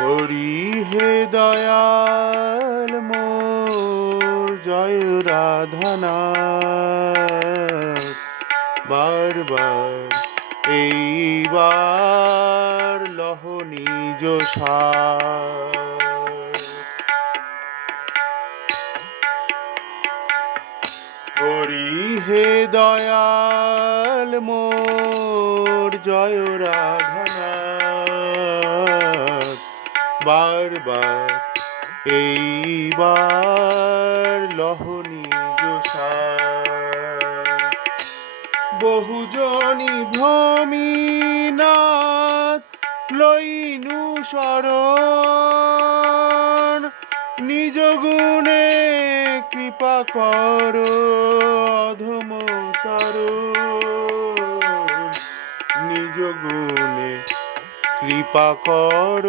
হরি হে দয়াল, মোর জয় রাধানাথ বারবার, এইবার লহ নিজ। হরি হে দয়াল, মোর জয় রাধানাথ বারবার এইবার লহনি বহুজনী ভ্রমিনাথ লইনু শরণ। নিজ গুণে কৃপা কর। কৃপা কর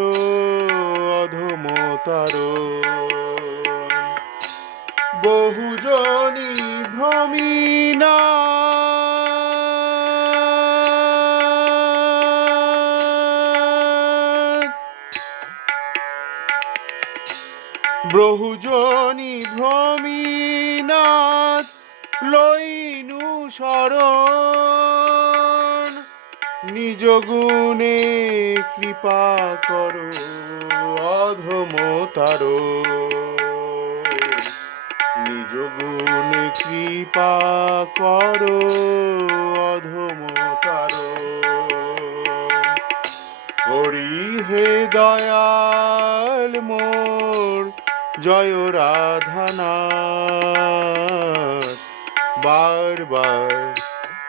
অধম তর বহুজনী ভ্রমিনা। বহুজনী ভ্রমিনাথ লইনু শরণ। নিজ গুণে কৃপা করো, অধম তারো। নিজ গুণে কৃপা করো, অধম তারো। হরি হে দয়াল মোর, জয় রাধানাথ। বারবার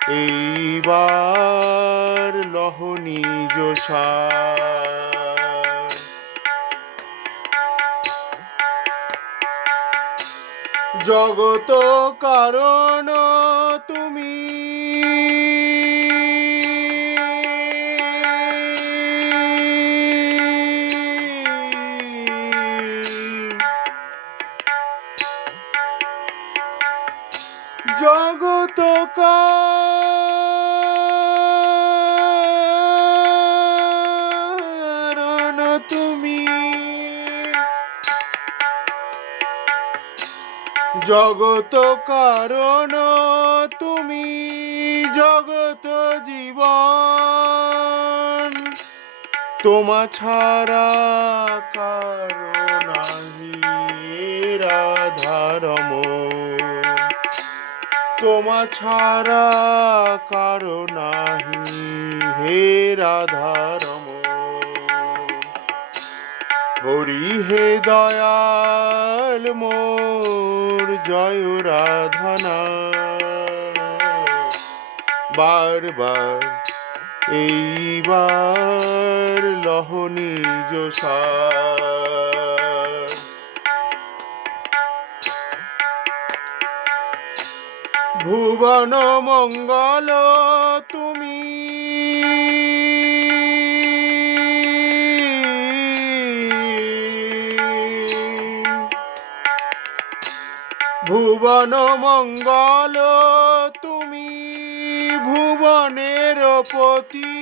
এইবার লহনি যোশা জগত কারণ তুমি। জগত কারণ তুমি। জগত কারণ তুমি জগত জীবন। তোমা ছাড়া কারণ রাধারম তোমা ছাড়া কারণ হে রাধারম হরি হে দয়াল মোর জয় রাধানা। বারবার এইবার লহনি যোশা ভুবন মঙ্গল তুমি ভুবন মঙ্গল, তুমি ভুবনের পতি।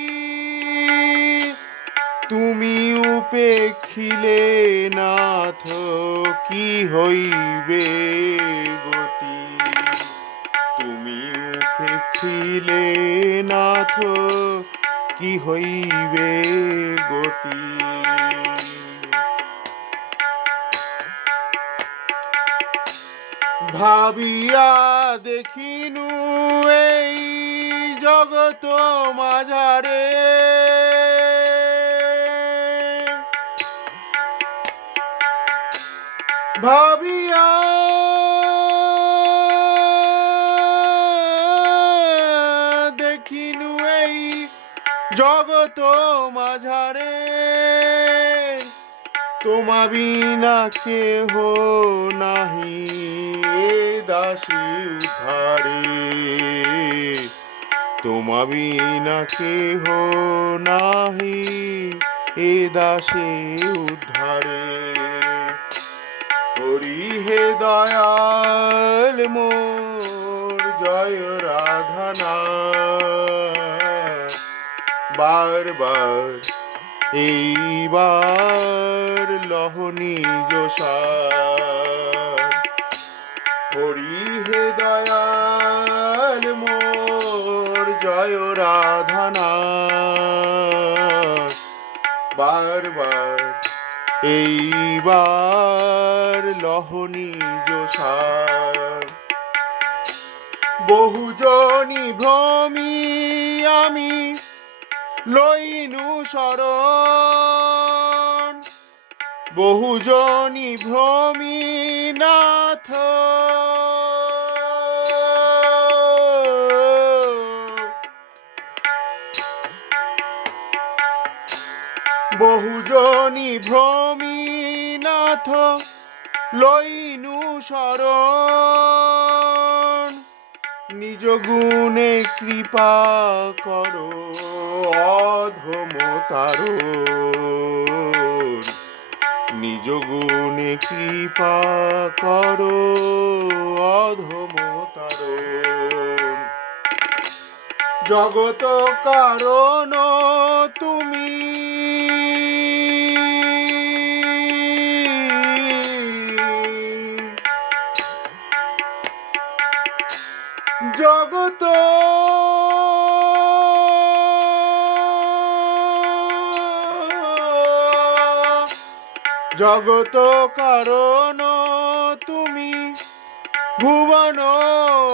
তুমি উপেক্ষিলে নাথ, কি হইবে গতি? তুমি উপেক্ষিলে নাথ, কি হইবে গতি? ভাবিয়া দেখিনু এই জগত মাঝারে। ভাবিয়া দেখিনু এই জগত মাঝারে। তোমা বিনা কেহ নাহি। দাসী উদ্ধারে তোমা বিনা কেহ নাহি এ দাসে উদ্ধারে হরি হে দয়াল, মোর জয় রাধানা। বারবার এইবার লহ নিজ সার। হরি হে দয়াল, মোর জয় রাধানাথ। বারবার এইবার লহ নিজ সার। বহুজনী ভ্রমি আমি লইনু শরণ। বহুজনী ভ্রমি নাথ বহুজনী ভ্রমি নাথ লইনু শরণ। নিজ গুণে কৃপা করো, অধম তারো নিজ গুণে কৃপা করো, অধম তারো জগত কারণ জগত কারণ তুমি ভুবনপতি।